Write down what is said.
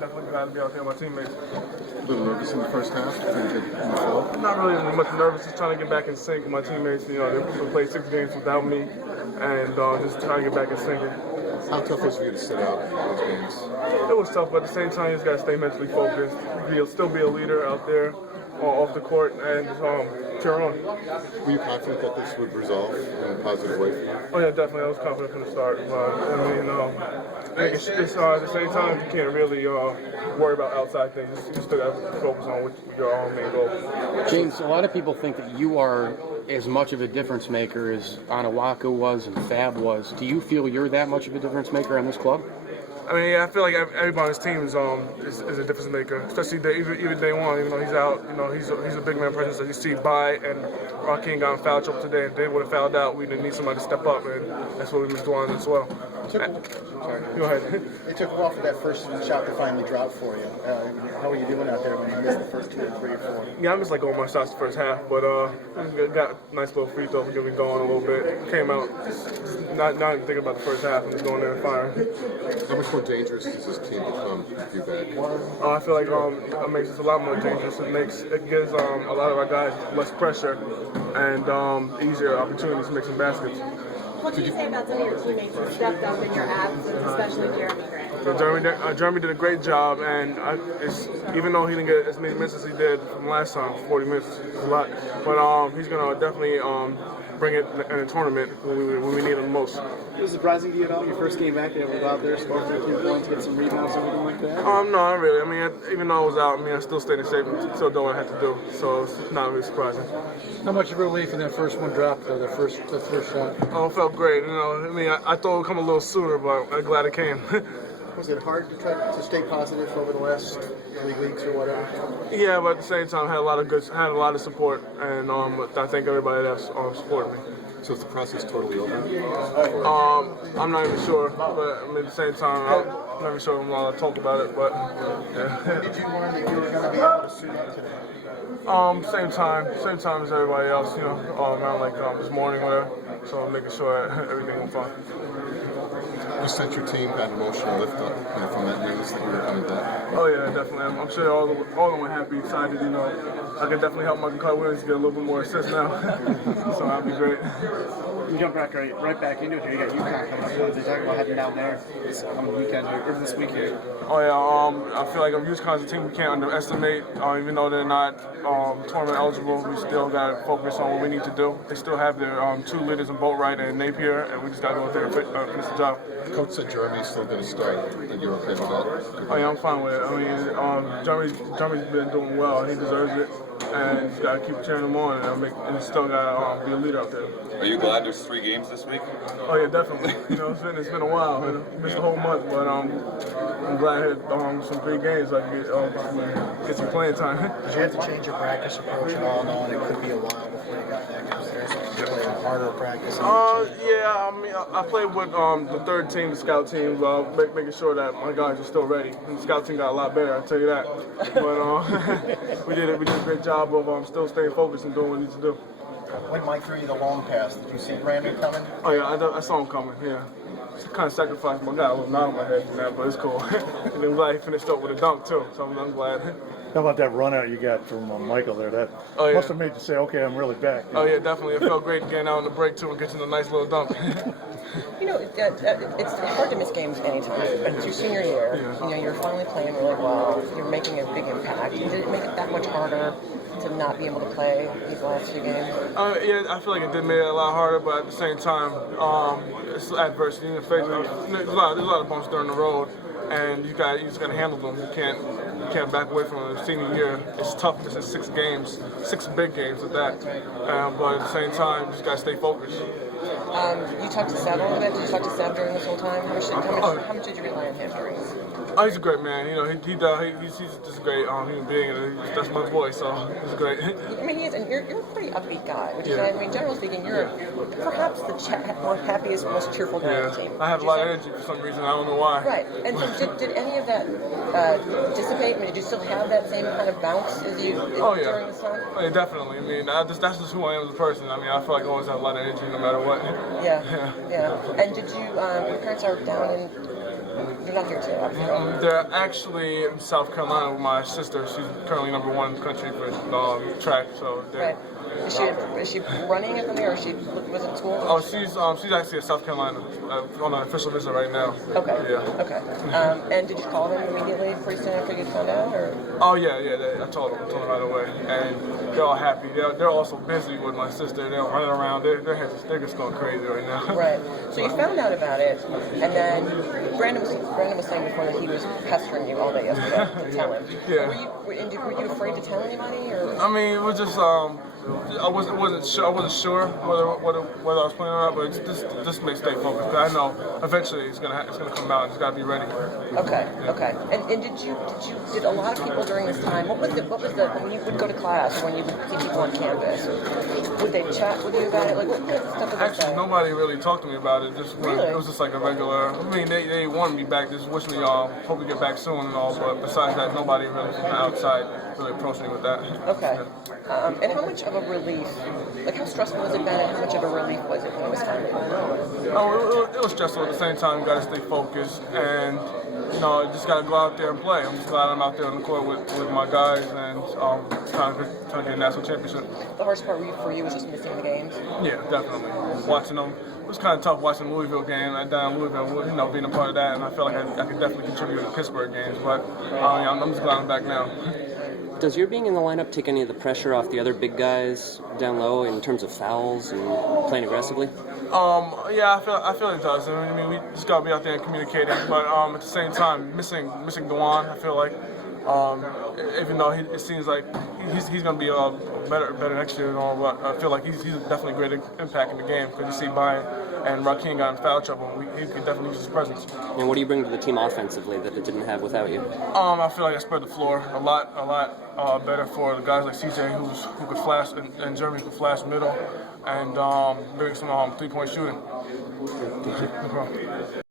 definitely glad to be out there with my teammates. A little nervous in the first half? Not really much nervous, just trying to get back in sync with my teammates. You know, they played 6 games without me, and just trying to get back in sync. How tough was it for you to sit out those games? It was tough, but at the same time, you just got to stay mentally focused. You'll still be a leader out there off the court and cheer on. Were you confident that this would resolve in a positive way for you? Oh, yeah, definitely. I was confident from the start. I mean, it's at the same time, you can't really worry about outside things. You still got to focus on what your main goal is. James, a lot of people think that you are as much of a difference maker as Anawaka was and Fab was. Do you feel you're that much of a difference maker on this club? I mean, yeah, I feel like everybody on his team is a difference maker, especially even day one. Even though he's out, you know, he's a big man presence. As you see, Bai and Raheem got in foul trouble today. If they would have fouled out, we didn't need somebody to step up, and that's what we was doing as well. Go ahead. It took a while for that first shot to finally drop for you. How are you doing out there when you missed the first 2 or 3 or 4? Yeah, I missed like all my shots the first half, but got a nice little free throw to get me going a little bit. Came out not even thinking about the first half and just going there and firing. How much more dangerous does this team become if you back? I feel like it makes us a lot more dangerous. It gives a lot of our guys less pressure and easier opportunities to make some baskets. What can you say about some of your teammates who stepped up in your absence, especially Jeremy Grant? So Jeremy did a great job, and even though he didn't get as many minutes as he did from last time, 40 minutes is a lot, but he's going to definitely bring it in a tournament when we need him the most. It was surprising to you at all? Your first game back, you able to go out there, score 13 points, get some rebounds, everything like that? No, not really. I mean, even though I was out, I still stayed in shape and still doing what I had to do, so it's not really surprising. How much of a relief in that first one dropped, though, the first shot? Oh, it felt great. You know, I thought it would come a little sooner, but I'm glad it came. Was it hard to try to stay positive over the last 3 weeks or whatever? Yeah, but at the same time, had a lot of support, and I thank everybody that supported me. So is the process totally over? I'm not even sure, but at the same time, I'm not even sure I'm allowed to talk about it. But yeah. Did you learn that you were going to be able to suit up today? Same time as everybody else. You know, around like this morning, whatever. So I'm making sure that everything will fine. You sent your team that emotional lift up from that news that you were coming back. Oh yeah, definitely. I'm sure all of them were happy, excited. You know, I can definitely help Michael Carter Williams get a little bit more assists now. So that'll be great. You jump right back into it here. You got UConn coming up. They talk about heading down there this coming weekend or this week here. Oh yeah, I feel like UConn's a team we can't underestimate. Even though they're not tournament eligible, we still got to focus on what we need to do. They still have their 2 leaders in Boatwright and Napier, and we just got to go out there and finish the job. Coach said Jeremy's still going to start, and you're okay with that? Oh yeah, I'm fine with it. I mean, Jeremy's been doing well. He deserves it, and you got to keep cheering him on, and still got to be a leader out there. Are you glad there's 3 games this week? Oh yeah, definitely. You know, it's been a while. Missed a whole month, but I'm glad I had some big games. I can get some playing time. Did you have to change your practice approach at all, knowing it could be a while before you got back upstairs? Did you play a harder practice? Yeah. I played with the 3rd team, the scout team, making sure that my guys are still ready. And the scout team got a lot better, I'll tell you that. But we did a great job of still staying focused and doing what we need to do. When Mike threw you the long pass, did you see Brandon coming? Oh yeah, I saw him coming. Yeah, kind of sacrificed my guy a little nod on my head from that, but it's cool. And I'm glad he finished up with a dunk too, so I'm glad. How about that run out you got from Michael there? That must have made you say, okay, I'm really back. Oh yeah, definitely. It felt great getting out on the break too and getting a nice little dunk. You know, it's hard to miss games anytime, but it's your senior year. Yeah. You know, you're finally playing really well. You're making a big impact. Did it make it that much harder to not be able to play these last few games? Yeah, I feel like it did make it a lot harder, but at the same time, it's adversity. There's a lot of bumps during the road, and you just got to handle them. You can't back away from it. Senior year, it's tough. This is 6 games, 6 big games at that. But at the same time, you just got to stay focused. You talked to Seb a little bit. Did you talk to Seb during this whole time? How much did you rely on him during this? Oh, he's a great man. You know, he's just a great human being, and that's my boy, so he's great. I mean, he is, and you're a pretty upbeat guy, which is, I mean, generally speaking, you're perhaps the more happiest, most cheerful guy on the team. I have a lot of energy for some reason. I don't know why. Right. And so did any of that dissipate? I mean, did you still have that same kind of bounce as you during this time? Oh, yeah, definitely. I mean, that's just who I am as a person. I mean, I feel like I always have a lot of energy no matter what. Yeah. And did you, your parents are down in They're not here too. They're actually in South Carolina with my sister. She's currently #1 in the country for track. So Right. Is she running at something, or is she was in school? Oh, she's actually at South Carolina on an official visit right now. Okay. Yeah. Okay. And did you call them immediately, pretty soon after you found out, or? Oh yeah. I told them right away, and they're all happy. They're also busy with my sister. They're running around. They're just going crazy right now. Right. So you found out about it, and then Brandon was saying before that he was pestering you all day yesterday to tell him. Yeah. Were you afraid to tell anybody, or? I mean, it was just I wasn't sure whether I was playing or not, but it's just may stay focused. 'Cause I know eventually it's gonna come out. And it's gotta be ready. Okay. Okay. And did a lot of people during this time? What was the when you would go to class or when you would see people on campus? Would they chat with you about it? Like what kind of stuff did they Actually, say? nobody really talked to me about it. Really? It was just like a regular. I mean, they wanted me back. Just wish me hope we get back soon and all. But besides that, nobody really from the outside really approached me with that. Okay. And how much of a relief, like how stressful was it been, and how much of a relief was it when it was finally over? Oh, it was stressful at the same time. You got to stay focused, and just got to go out there and play. I'm just glad I'm out there on the court with my guys and trying to get a national championship. The hardest part for you was just missing the games. Yeah, definitely. Watching them, it was kind of tough watching the Louisville game down in Louisville. Being a part of that, and I felt like I could definitely contribute to the Pittsburgh games. But I'm just glad I'm back now. Does your being in the lineup take any of the pressure off the other big guys down low in terms of fouls and playing aggressively? Yeah, I feel it does. I mean, we just gotta be out there and communicating. But at the same time, missing Dewan, I feel like, even though it seems like he's gonna be better next year and all, but I feel like he's definitely a great impact in the game because you see Brian and Raheem got in foul trouble. He could definitely use his presence. And what do you bring to the team offensively that it didn't have without you? I feel like I spread the floor a lot better for the guys like CJ who could flash and Jeremy who could flash middle and bring some 3-point shooting. Thank you. No problem.